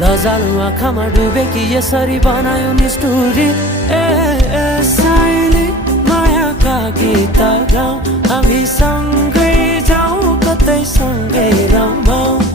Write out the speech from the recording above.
लजालु आँखामा डुबेकी यसरी बनायो निष्ठुरी। साइली मायाका गीत गाउँ, हामी सँगै जाउँ कतै सँगै रमाउँ।